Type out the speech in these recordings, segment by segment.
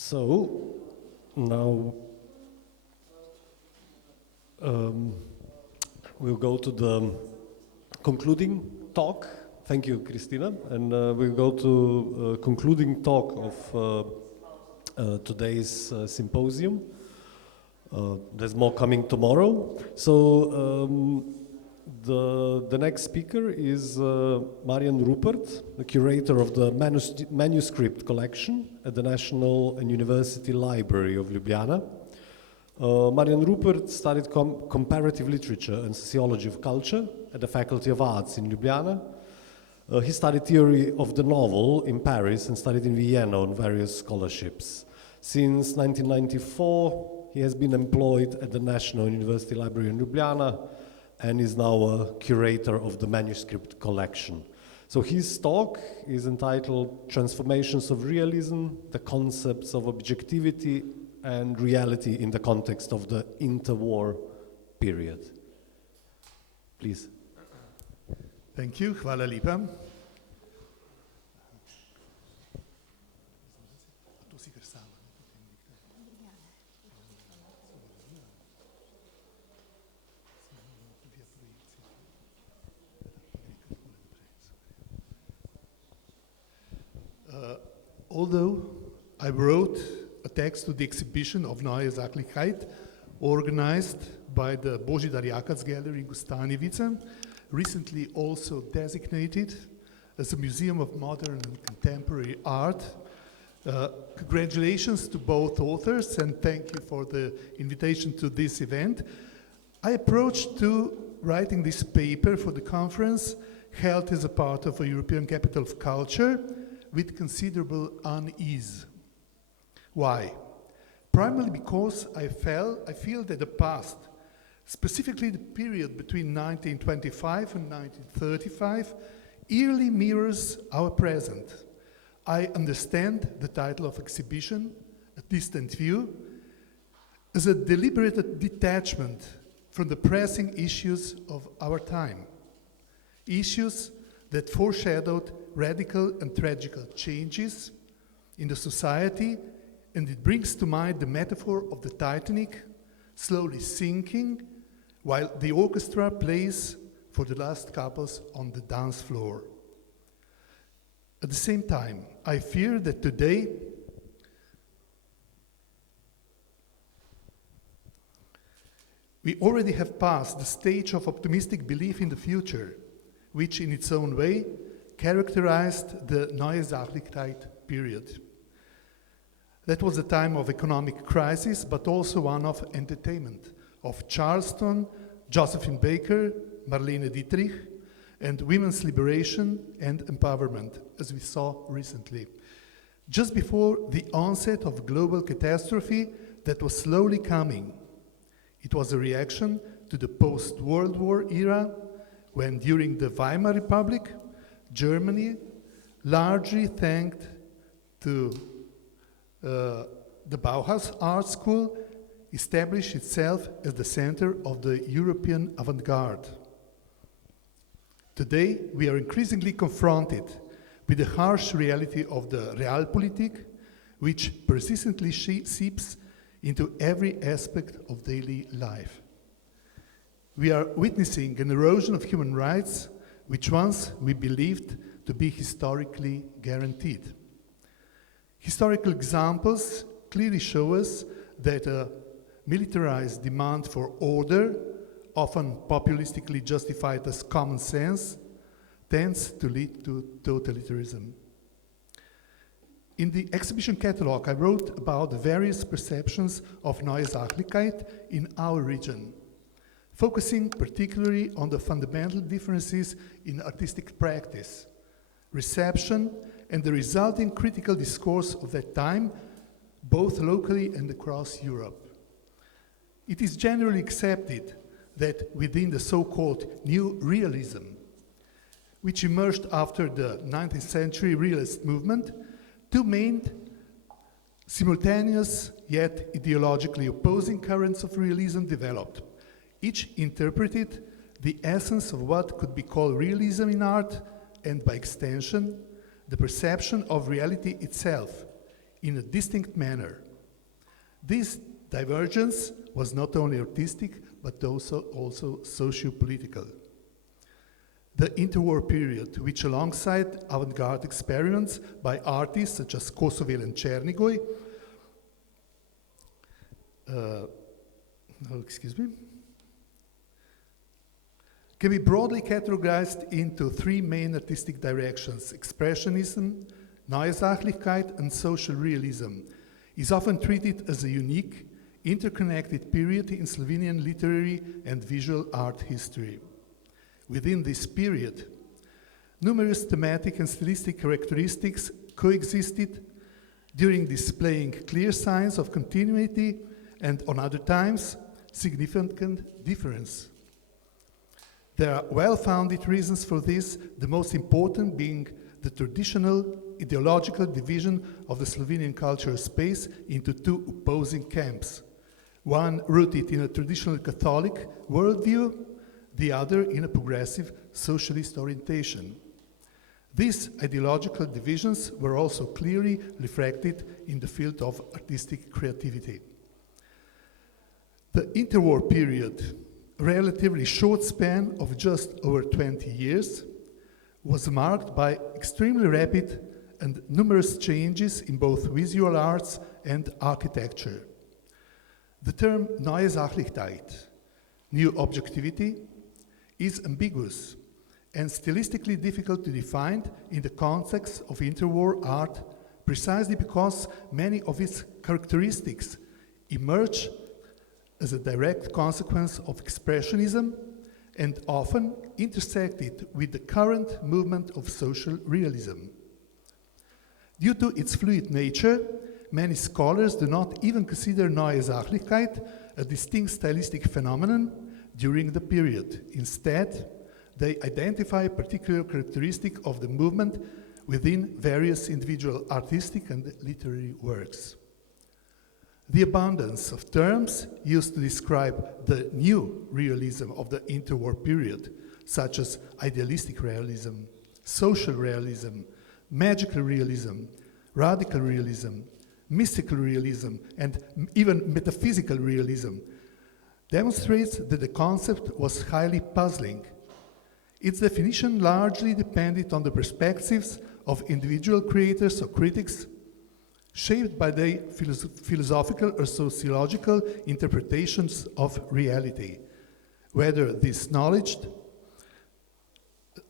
So now we'll go to the concluding talk. Thank you, Christina. And we'll go to concluding talk of today's symposium. There's more coming tomorrow. So the next speaker is Marjan Rupert, the curator of the manuscript collection at the National and University Library of Ljubljana. Marjan Rupert studied comparative literature and sociology of culture at the Faculty of Arts in Ljubljana. He studied theory of the novel in Paris and studied in Vienna on various scholarships. Since 1994, he has been employed at the National University Library in Ljubljana and is now a curator of the manuscript collection. So his talk is entitled Transformations of Realism, the Concepts of Objectivity and Reality in the Context of the Interwar Period. Please. Thank you. Hvala lepa. Although I wrote a text to the exhibition of Neue Sachlichkeit organized by the Božidar Jakac Gallery in Gostanovice, recently also designated as a museum of modern and contemporary art. Congratulations to both authors and thank you for the invitation to this event. I approached to writing this paper for the conference held as a part of a European Capital of Culture with considerable unease. Why? Primarily because I feel that the past, specifically the period between 1925 and 1935, eerily mirrors our present. I understand the title of exhibition, A Distant View, as a deliberate detachment from the pressing issues of our time. Issues that foreshadowed radical and tragical changes in the society, and it brings to mind the metaphor of the Titanic slowly sinking while the orchestra plays for the last couples on the dance floor. At the same time, I fear that today we already have passed the stage of optimistic belief in the future, which in its own way characterized the Neue Sachlichkeit period. That was a time of economic crisis, but also one of entertainment, of Charleston, Josephine Baker, Marlene Dietrich, and women's liberation and empowerment, as we saw recently. Just before the onset of global catastrophe that was slowly coming, it was a reaction to the post-World War era, when during the Weimar Republic, Germany, largely thanks to the Bauhaus Art School, established itself as the center of the European avant-garde. Today, we are increasingly confronted with the harsh reality of the Realpolitik, which persistently seeps into every aspect of daily life. We are witnessing an erosion of human rights, which once we believed to be historically guaranteed. Historical examples clearly show us that a militarized demand for order, often populistically justified as common sense, tends to lead to totalitarianism. In the exhibition catalog, I wrote about the various perceptions of Neue Sachlichkeit in our region, focusing particularly on the fundamental differences in artistic practice, reception, and the resulting critical discourse of that time, both locally and across Europe. It is generally accepted that within the so-called New Realism, which emerged after the 19th century realist movement, two main simultaneous yet ideologically opposing currents of realism developed. Each interpreted the essence of what could be called realism in art, and by extension, the perception of reality itself, in a distinct manner. This divergence was not only artistic, but also socio-political. The interwar period, which alongside avant-garde experiments by artists such as Kosovel and Černigoj, can be broadly categorized into three main artistic directions: expressionism, Neue-Sachlichkeit, and social realism, is often treated as a unique, interconnected period in Slovenian literary and visual art history. Within this period, numerous thematic and stylistic characteristics coexisted, during displaying clear signs of continuity and, on other times, significant difference. There are well-founded reasons for this, the most important being the traditional ideological division of the Slovenian cultural space into two opposing camps, one rooted in a traditional Catholic worldview, the other in a progressive socialist orientation. These ideological divisions were also clearly reflected in the field of artistic creativity. The interwar period, a relatively short span of just over 20 years, was marked by extremely rapid and numerous changes in both visual arts and architecture. The term Neue Sachlichkeit, new objectivity, is ambiguous and stylistically difficult to define in the context of interwar art, precisely because many of its characteristics emerge as a direct consequence of expressionism and often intersected with the current movement of social realism. Due to its fluid nature, many scholars do not even consider Neue Sachlichkeit a distinct stylistic phenomenon during the period. Instead, they identify a particular characteristic of the movement within various individual artistic and literary works. The abundance of terms used to describe the new realism of the interwar period, such as idealistic realism, social realism, magical realism, radical realism, mystical realism, and even metaphysical realism, demonstrates that the concept was highly puzzling. Its definition largely depended on the perspectives of individual creators or critics, shaped by their philosophical or sociological interpretations of reality, whether this acknowledged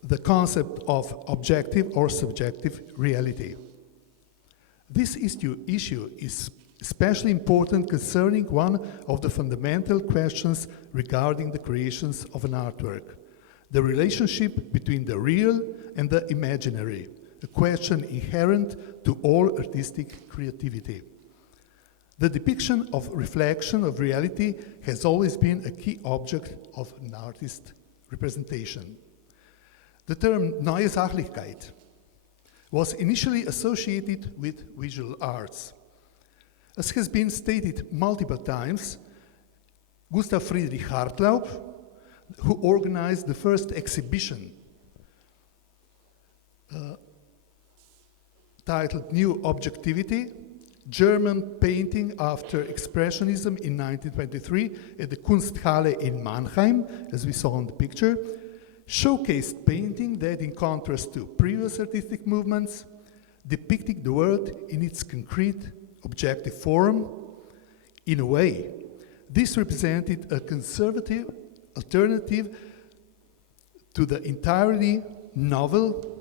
the concept of objective or subjective reality. This issue is especially important concerning one of the fundamental questions regarding the creations of an artwork: the relationship between the real and the imaginary, a question inherent to all artistic creativity. The depiction of reflection of reality has always been a key object of an artist's representation. The term Neue Sachlichkeit was initially associated with visual arts. As has been stated multiple times, Gustav Friedrich Hartlaub, who organized the first exhibition titled New Objectivity, German painting after Expressionism in 1923 at the Kunsthalle in Mannheim, as we saw in the picture, showcased painting that, in contrast to previous artistic movements, depicted the world in its concrete, objective form. In a way, this represented a conservative alternative to the entirely novel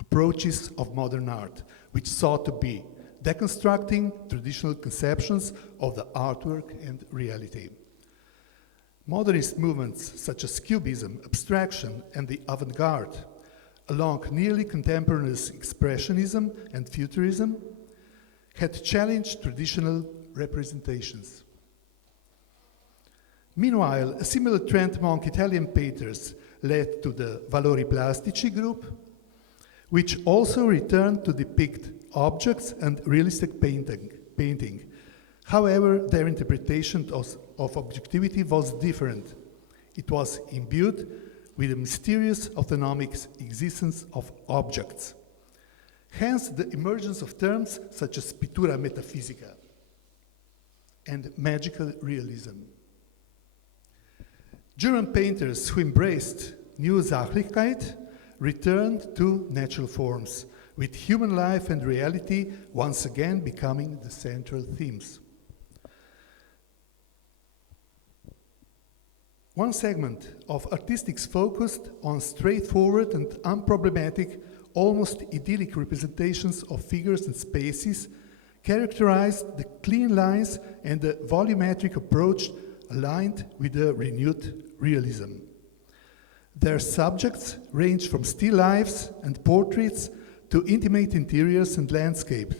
approaches of modern art, which sought to be deconstructing traditional conceptions of the artwork and reality. Modernist movements such as Cubism, abstraction, and the avant-garde, along nearly contemporaneous expressionism and futurism, had challenged traditional representations. Meanwhile, a similar trend among Italian painters led to the Valori Plastici group, which also returned to depict objects and realistic painting. However, their interpretation of objectivity was different. It was imbued with the mysterious autonomic existence of objects. Hence the emergence of terms such as pittura metaphysica and magical realism. German painters who embraced new Sachlichkeit returned to natural forms, with human life and reality once again becoming the central themes. One segment of artistics focused on straightforward and unproblematic, almost idyllic representations of figures and spaces, characterized the clean lines and the volumetric approach aligned with the renewed realism. Their subjects range from still lifes and portraits to intimate interiors and landscape,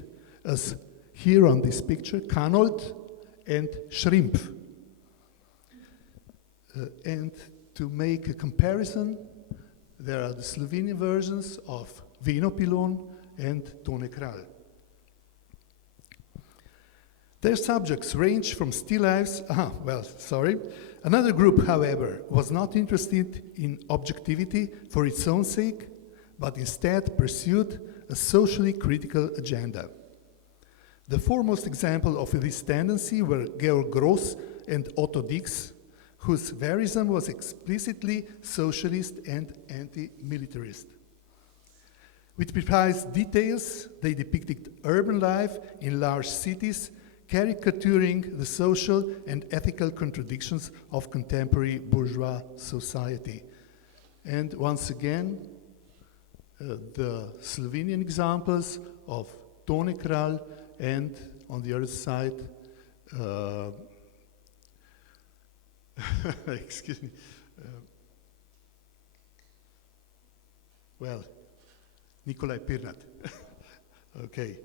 as here on this picture, Kanold and Shrimp. And to make a comparison, there are the Slovenian versions of Vinopilon and Tone Kralj. Their subjects range from still lifes, Another group, however, was not interested in objectivity for its own sake, but instead pursued a socially critical agenda. The foremost example of this tendency were Georg Gross and Otto Dix, whose verism was explicitly socialist and anti-militarist. With precise details, they depicted urban life in large cities, caricaturing the social and ethical contradictions of contemporary bourgeois society. And once again, the Slovenian examples of Tone Kralj and, on the other side, excuse me, Nikolai Pirnat. Okay.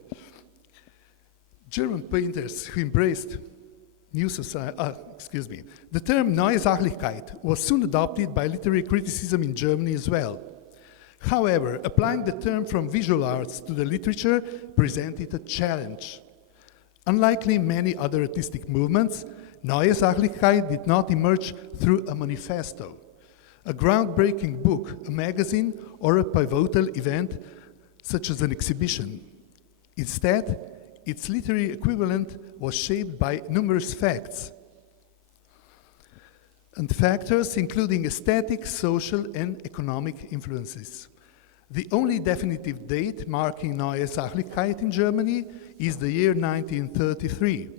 German painters who embraced new society, the term Neue Sachlichkeit was soon adopted by literary criticism in Germany as well. However, applying the term from visual arts to the literature presented a challenge. Unlike many other artistic movements, Neue Sachlichkeit did not emerge through a manifesto, a groundbreaking book, a magazine, or a pivotal event such as an exhibition. Instead, its literary equivalent was shaped by numerous facts and factors including aesthetic, social, and economic influences. The only definitive date marking Neue Sachlichkeit in Germany is the year 1933,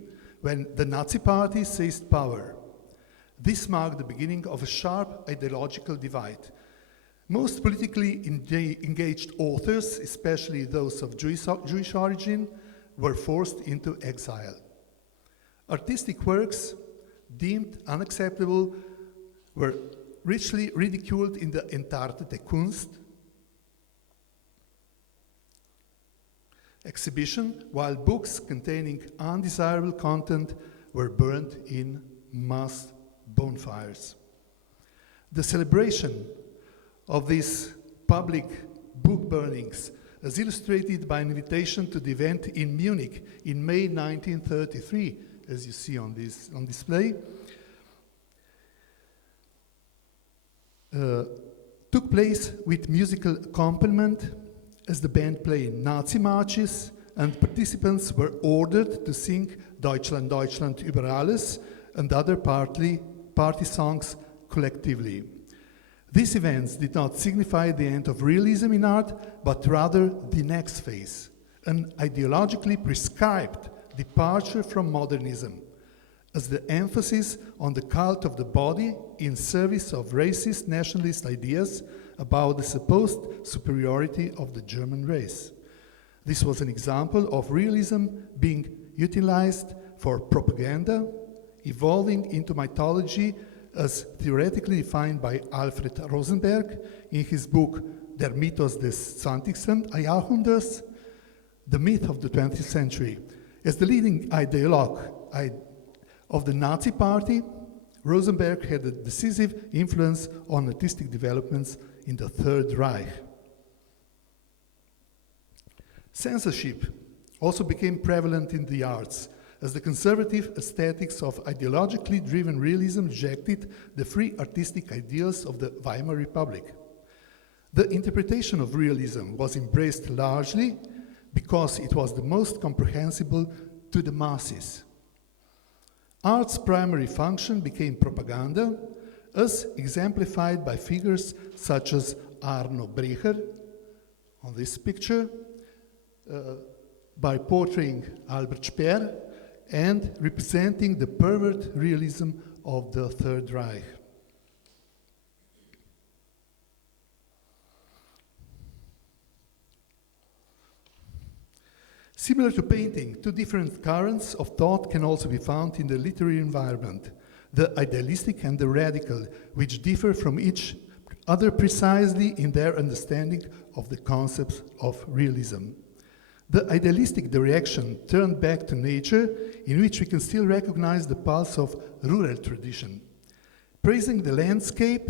when the Nazi Party seized power. This marked the beginning of a sharp ideological divide. Most politically engaged authors, especially those of Jewish origin, were forced into exile. Artistic works deemed unacceptable were richly ridiculed in the Entartete Kunst exhibition, while books containing undesirable content were burned in mass bonfires. The celebration of these public book burnings, as illustrated by an invitation to the event in Munich in May 1933, as you see on display, took place with musical accompaniment as the band played Nazi marches, and participants were ordered to sing Deutschland, Deutschland über alles and other party songs collectively. These events did not signify the end of realism in art, but rather the next phase, an ideologically prescribed departure from modernism, as the emphasis on the cult of the body in service of racist nationalist ideas about the supposed superiority of the German race. This was an example of realism being utilized for propaganda, evolving into mythology as theoretically defined by Alfred Rosenberg in his book Der Mythos des 20. Jahrhunderts, The Myth of the 20th Century. As the leading ideologue of the Nazi Party, Rosenberg had a decisive influence on artistic developments in the Third Reich. Censorship also became prevalent in the arts, as the conservative aesthetics of ideologically driven realism rejected the free artistic ideals of the Weimar Republic. The interpretation of realism was embraced largely because it was the most comprehensible to the masses. Art's primary function became propaganda, as exemplified by figures such as Arno Brecher, on this picture, by portraying Albert Speer and representing the pervert realism of the Third Reich. Similar to painting, two different currents of thought can also be found in the literary environment, the idealistic and the radical, which differ from each other precisely in their understanding of the concepts of realism. The idealistic direction turned back to nature, in which we can still recognize the pulse of rural tradition, praising the landscape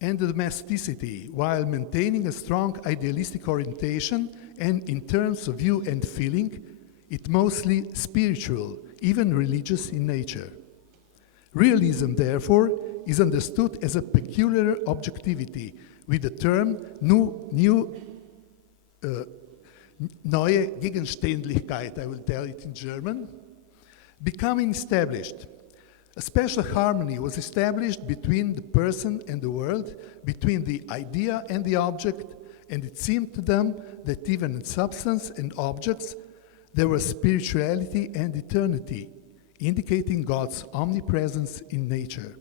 and the domesticity, while maintaining a strong idealistic orientation, and in terms of view and feeling, it mostly spiritual, even religious in nature. Realism, therefore, is understood as a peculiar objectivity, with the term neue Gegenständlichkeit, I will tell it in German, becoming established. A special harmony was established between the person and the world, between the idea and the object, and it seemed to them that even in substance and objects, there was spirituality and eternity, indicating God's omnipresence in nature.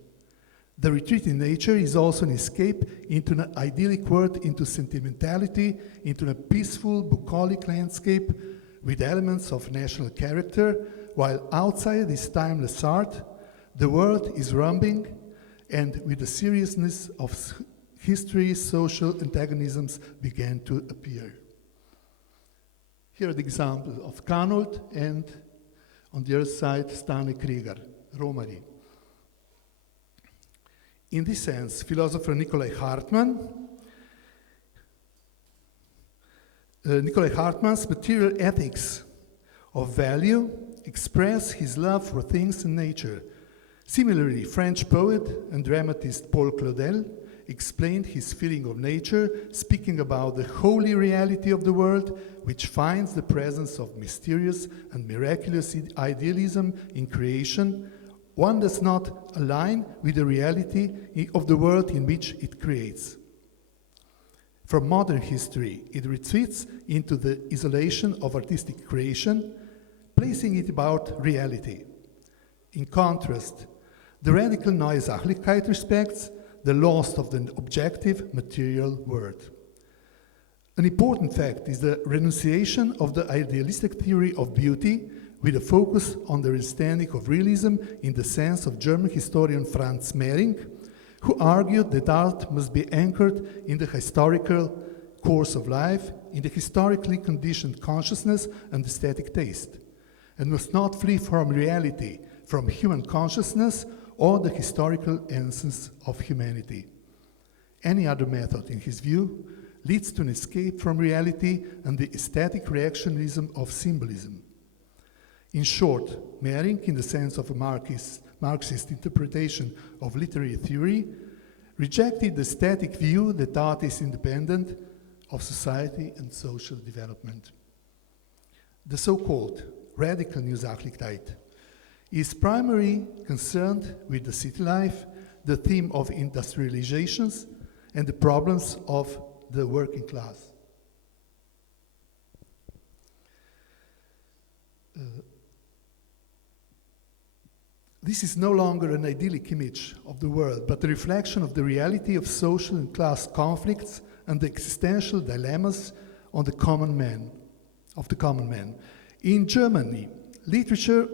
The retreat in nature is also an escape into an idyllic world, into sentimentality, into a peaceful, bucolic landscape with elements of national character, while outside this timeless art, the world is rumbling, and with the seriousness of history, social antagonisms began to appear. Here are the examples of Kanold and, on the other side, Stanley Krieger, Romary. In this sense, philosopher Nikolai Hartmann's material ethics of value express his love for things in nature. Similarly, French poet and dramatist Paul Claudel explained his feeling of nature, speaking about the holy reality of the world, which finds the presence of mysterious and miraculous idealism in creation. One does not align with the reality of the world in which it creates. From modern history, it retreats into the isolation of artistic creation, placing it about reality. In contrast, the radical Neue Sachlichkeit respects the loss of the objective material world. An important fact is the renunciation of the idealistic theory of beauty with a focus on the understanding of realism in the sense of German historian Franz Mehring, who argued that art must be anchored in the historical course of life, in the historically conditioned consciousness and aesthetic taste, and must not flee from reality, from human consciousness or the historical essence of humanity. Any other method, in his view, leads to an escape from reality and the aesthetic reactionism of symbolism. In short, Mehring, in the sense of a Marxist interpretation of literary theory, rejected the static view that art is independent of society and social development. The so-called radical Neue Sachlichkeit is primarily concerned with the city life, the theme of industrializations, and the problems of the working class. This is no longer an idyllic image of the world, but a reflection of the reality of social and class conflicts and the existential dilemmas of the common man. In German literature,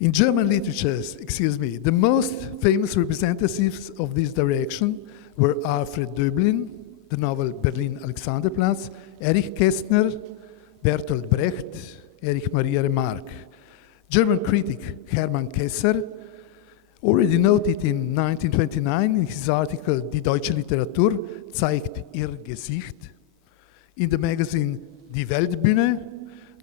the most famous representatives of this direction were Alfred Döblin, the novel Berlin Alexanderplatz, Erich Kästner, Bertolt Brecht, Erich Maria Remarque. German critic Hermann Kesser already noted in 1929 in his article Die deutsche Literatur zeigt ihr Gesicht in the magazine Die Weltbühne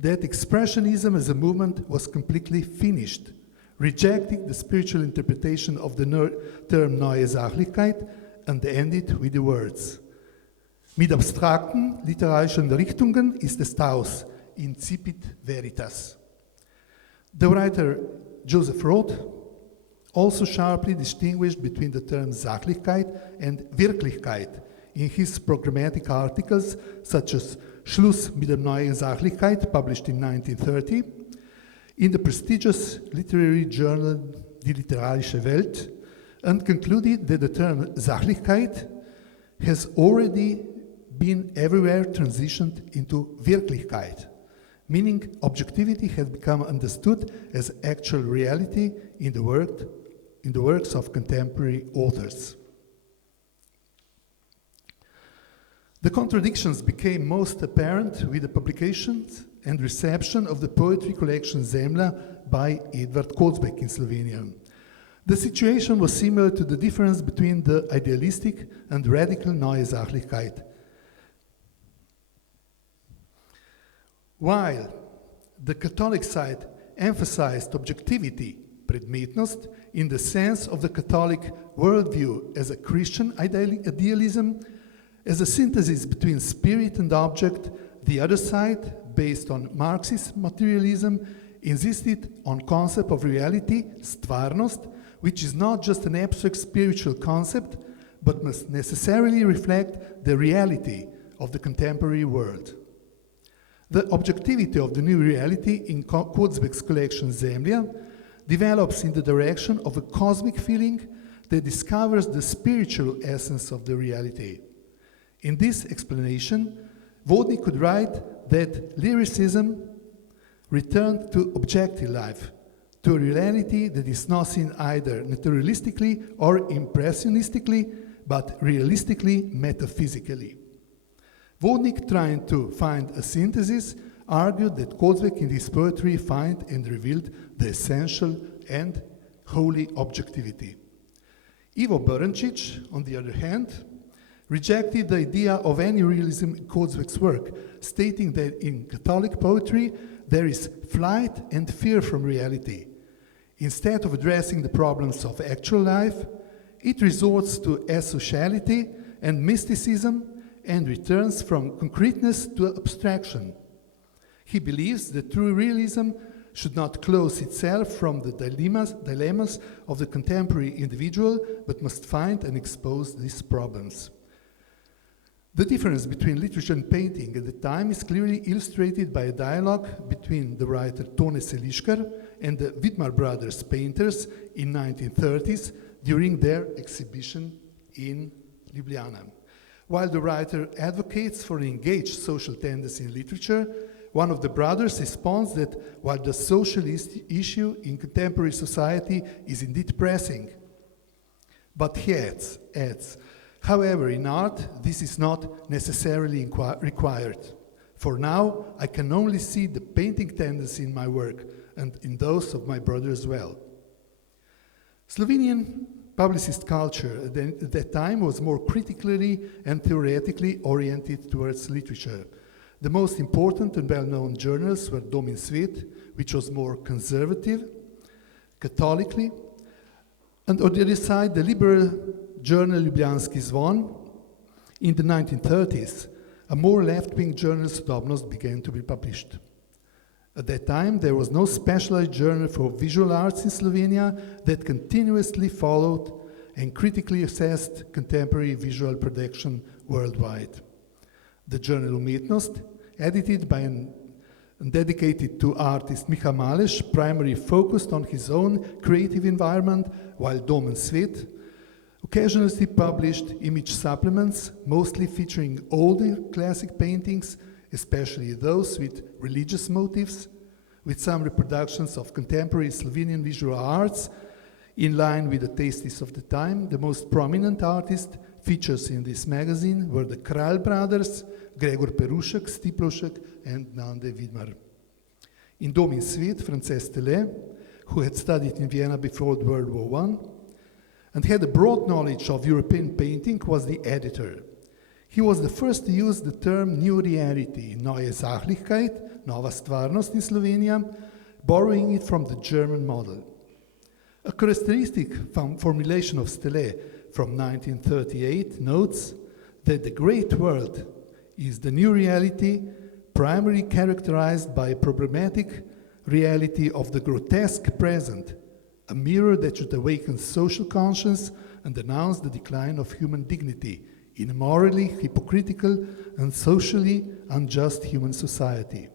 that expressionism as a movement was completely finished, rejecting the spiritual interpretation of the term Neue Sachlichkeit and ended with the words: Mit abstrakten literarischen Richtungen ist es aus, incipit veritas. The writer Joseph Roth also sharply distinguished between the terms Sachlichkeit and Wirklichkeit in his programmatic articles such as Schluss mit der neuen Sachlichkeit, published in 1930, in the prestigious literary journal Die literarische Welt, and concluded that the term Sachlichkeit has already been everywhere transitioned into Wirklichkeit, meaning objectivity has become understood as actual reality in the works of contemporary authors. The contradictions became most apparent with the publications and reception of the poetry collection Zemlja by Edvard Kocbek in Slovenia. The situation was similar to the difference between the idealistic and radical Neue Sachlichkeit. While the Catholic side emphasized objectivity, predmetnost, in the sense of the Catholic worldview as a Christian idealism, as a synthesis between spirit and object, the other side, based on Marxist materialism, insisted on concept of reality, stvarnost, which is not just an abstract spiritual concept, but must necessarily reflect the reality of the contemporary world. The objectivity of the new reality in Kocbek's collection Zemlja develops in the direction of a cosmic feeling that discovers the spiritual essence of the reality. In this explanation, Vodnik could write that lyricism returned to objective life, to a reality that is not seen either naturalistically or impressionistically, but realistically, metaphysically. Vodnik, trying to find a synthesis, argued that Kocbek in his poetry found and revealed the essential and holy objectivity. Ivo Brncic, on the other hand, rejected the idea of any realism in Kocbek's work, stating that in Catholic poetry there is flight and fear from reality. Instead of addressing the problems of actual life, it resorts to asociality and mysticism and returns from concreteness to abstraction. He believes that true realism should not close itself from the dilemmas of the contemporary individual, but must find and expose these problems. The difference between literature and painting at the time is clearly illustrated by a dialogue between the writer Tone Seliškar and the Vidmar brothers painters in 1930s during their exhibition in Ljubljana. While the writer advocates for an engaged social tendency in literature, one of the brothers responds that while the socialist issue in contemporary society is indeed pressing, but he adds, however, in art, this is not necessarily required. For now, I can only see the painting tendency in my work and in those of my brother as well. Slovenian publicist culture at that time was more critically and theoretically oriented towards literature. The most important and well-known journals were Dom in Svet, which was more conservative, Catholically, and on the other side, the liberal journal Ljubljanski Zvon. In the 1930s, a more left-wing journal Sodobnost began to be published. At that time, there was no specialized journal for visual arts in Slovenia that continuously followed and critically assessed contemporary visual production worldwide. The journal Umetnost, edited by and dedicated to artist Miha Maleš, primarily focused on his own creative environment, while Dom in Svet occasionally published image supplements, mostly featuring older classic paintings, especially those with religious motifs, with some reproductions of contemporary Slovenian visual arts in line with the tastes of the time. The most prominent artists features in this magazine were the Kralj brothers, Gregor Perušek, Stiplošek, and Nande Vidmar. In Dom in Svet, Frances Tele, who had studied in Vienna before World War I and had a broad knowledge of European painting, was the editor. He was the first to use the term new reality, neue Sachlichkeit, nova stvarnost in Slovenia, borrowing it from the German model. A characteristic formulation of Stele from 1938 notes that the great world is the new reality, primarily characterized by a problematic reality of the grotesque present, a mirror that should awaken social conscience and announce the decline of human dignity in a morally hypocritical and socially unjust human society.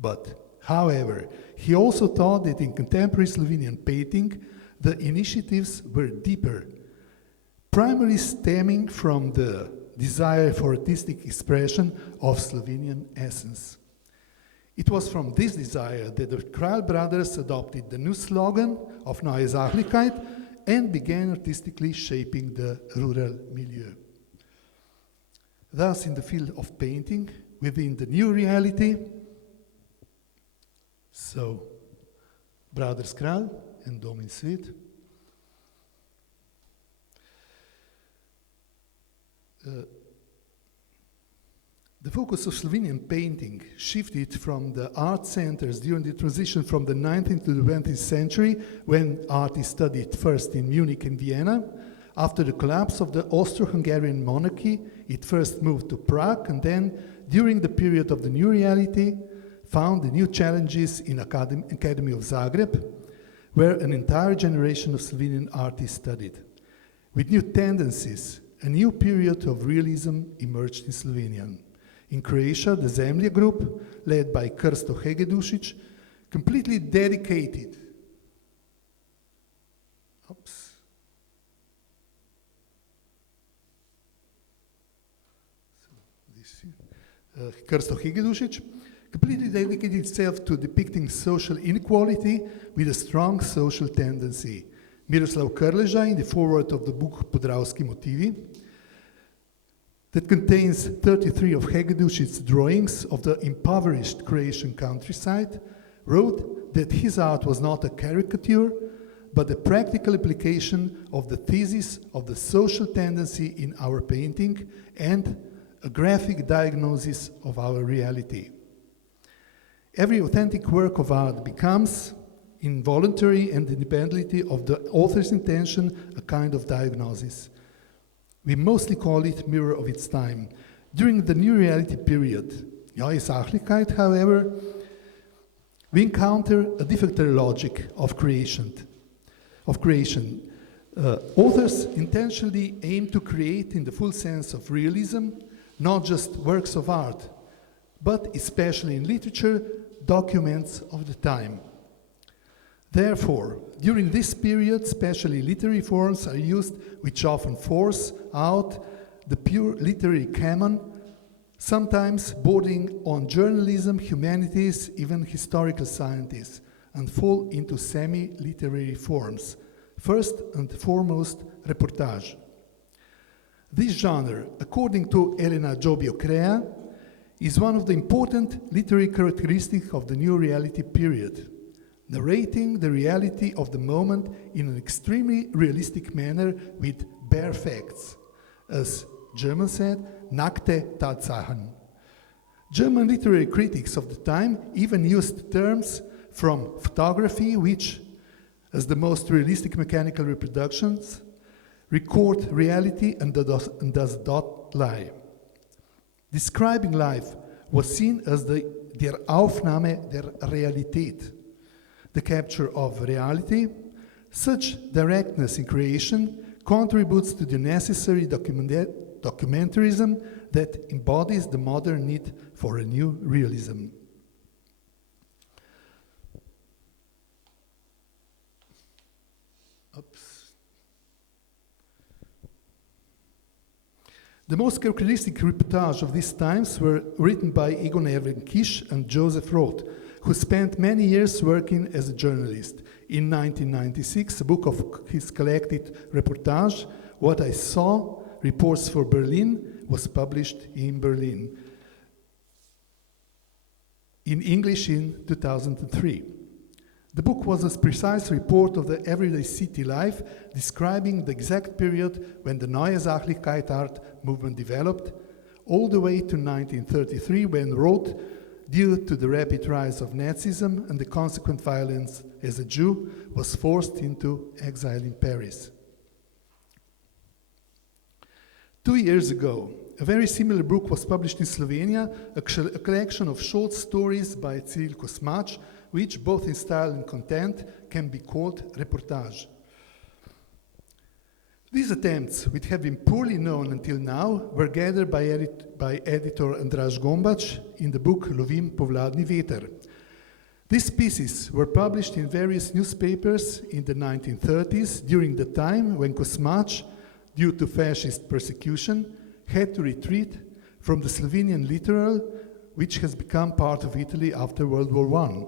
But, however, he also thought that in contemporary Slovenian painting, the initiatives were deeper, primarily stemming from the desire for artistic expression of Slovenian essence. It was from this desire that the Kralj brothers adopted the new slogan of Neue Sachlichkeit and began artistically shaping the rural milieu. Thus, in the field of painting, within the new reality, so Brothers Kralj and Domin Svet, the focus of Slovenian painting shifted from the art centers during the transition from the 19th to the 20th century, when art is studied first in Munich and Vienna. After the collapse of the Austro-Hungarian monarchy, it first moved to Prague, and then, during the period of the new reality, found the new challenges in Academy of Zagreb, where an entire generation of Slovenian artists studied. With new tendencies, a new period of realism emerged in Slovenia. In Croatia, the Zemlja group, led by Krsto Hegedušić, completely dedicated Krsto Hegedušić completely dedicated itself to depicting social inequality with a strong social tendency. Miroslav Krleža, in the foreword of the book Podravski Motivi, that contains 33 of Hegedušić's drawings of the impoverished Croatian countryside, wrote that his art was not a caricature, but a practical application of the thesis of the social tendency in our painting and a graphic diagnosis of our reality. Every authentic work of art becomes, in voluntary and independently of the author's intention, a kind of diagnosis. We mostly call it mirror of its time. During the new reality period, Neue Sachlichkeit, however, we encounter a different logic of creation. Authors intentionally aim to create, in the full sense of realism, not just works of art, but especially in literature, documents of the time. Therefore, during this period, especially literary forms are used which often force out the pure literary canon, sometimes bordering on journalism, humanities, even historical sciences, and fall into semi-literary forms. First and foremost, reportage. This genre, according to Elena Jobbio-Crea, is one of the important literary characteristics of the new reality period, narrating the reality of the moment in an extremely realistic manner with bare facts. As German said, nackte Tatsachen. German literary critics of the time even used terms from photography, which, as the most realistic mechanical reproductions, record reality and does not lie. Describing life was seen as der Aufnahme der Realität, the capture of reality. Such directness in creation contributes to the necessary documentarism that embodies the modern need for a new realism. The most characteristic reportages of these times were written by Egon Erwin Kisch and Joseph Roth, who spent many years working as a journalist. In 1996, a book of his collected reportage, What I Saw, Reports for Berlin, was published in Berlin. In English in 2003. The book was a precise report of the everyday city life, describing the exact period when the Neue Sachlichkeit art movement developed, all the way to 1933, when Roth, due to the rapid rise of Nazism and the consequent violence as a Jew, was forced into exile in Paris. 2 years ago, a very similar book was published in Slovenia, a collection of short stories by Cyril Kosmač, which, both in style and content, can be called reportage. These attempts, which have been poorly known until now, were gathered by editor Andraž Gombač in the book Lovim povladni veter. These pieces were published in various newspapers in the 1930s, during the time when Kosmač, due to fascist persecution, had to retreat from the Slovenian littoral, which has become part of Italy after World War I.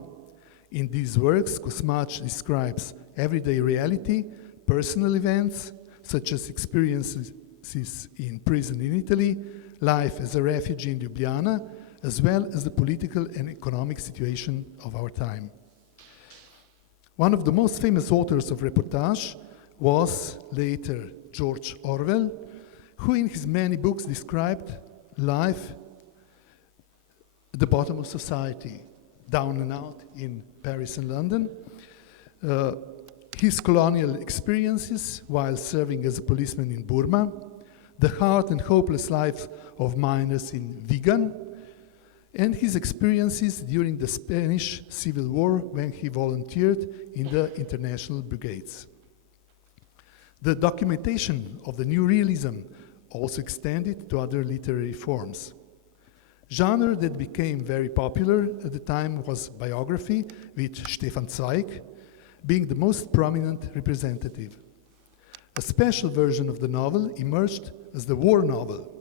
In these works, Kosmač describes everyday reality, personal events, such as experiences in prison in Italy, life as a refugee in Ljubljana, as well as the political and economic situation of our time. One of the most famous authors of reportage was later George Orwell, who in his many books described life at the bottom of society, down and out in Paris and London. His colonial experiences while serving as a policeman in Burma, the hard and hopeless lives of miners in Vigan, and his experiences during the Spanish Civil War when he volunteered in the international brigades. The documentation of the new realism also extended to other literary forms. Genre that became very popular at the time was biography, with Stefan Zweig being the most prominent representative. A special version of the novel emerged as the war novel,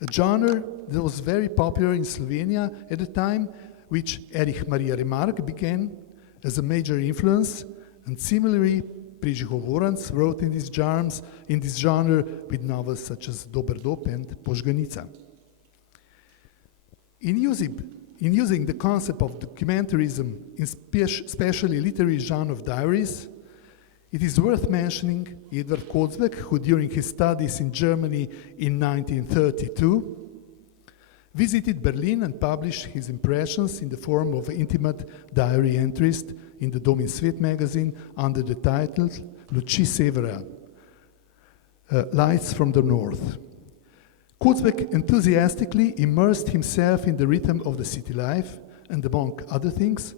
a genre that was very popular in Slovenia at the time, which Erich Maria Remarque began as a major influence, and similarly Prižigo Voranc wrote in this genre with novels such as Dober Dob and Požganica. In using the concept of documentarism, especially literary genre of diaries, it is worth mentioning Edward Kozbek, who during his studies in Germany in 1932 visited Berlin and published his impressions in the form of intimate diary entries in the Dom in Svet magazine under the title Luči Severa, Lights from the North. Kozbek enthusiastically immersed himself in the rhythm of the city life and, among other things,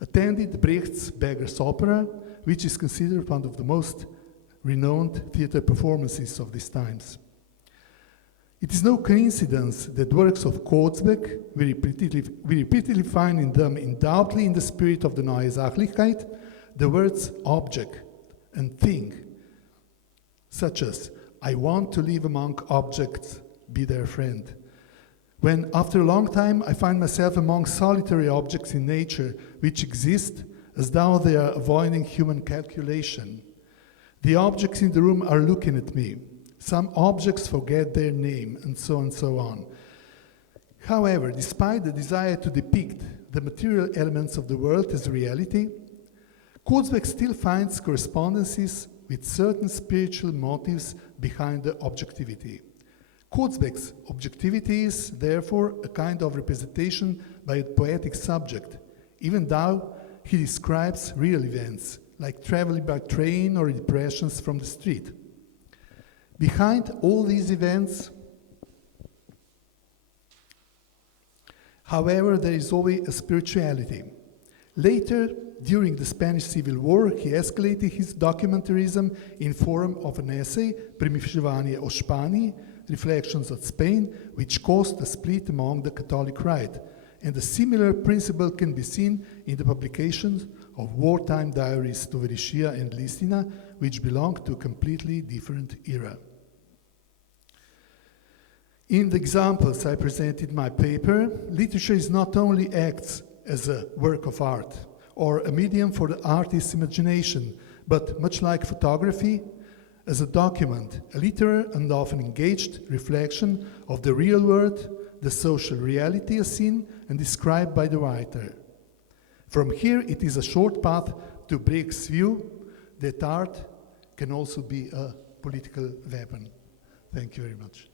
attended Brecht's Beggar's Opera, which is considered one of the most renowned theater performances of these times. It is no coincidence that works of Kozbek, we repeatedly find in them, undoubtedly in the spirit of the Neue Sachlichkeit, the words object and thing, such as, I want to live among objects, be their friend. When, after a long time, I find myself among solitary objects in nature which exist as though they are avoiding human calculation. The objects in the room are looking at me. Some objects forget their name, and so on. However, despite the desire to depict the material elements of the world as reality, Kozbek still finds correspondences with certain spiritual motives behind the objectivity. Kozbek's objectivity is, therefore, a kind of representation by a poetic subject, even though he describes real events, like traveling by train or impressions from the street. Behind all these events, however, there is always a spirituality. Later, during the Spanish Civil War, he escalated his documentarism in form of an essay, Premišljivanje o Španiji, Reflections on Spain, which caused a split among the Catholic right. And a similar principle can be seen in the publications of wartime diaries Tovarišija and Listina, which belong to a completely different era. In the examples I presented in my paper, literature is not only acts as a work of art or a medium for the artist's imagination, but much like photography, as a document, a literary and often engaged reflection of the real world, the social reality as seen and described by the writer. From here, it is a short path to Brecht's view that art can also be a political weapon. Thank you very much.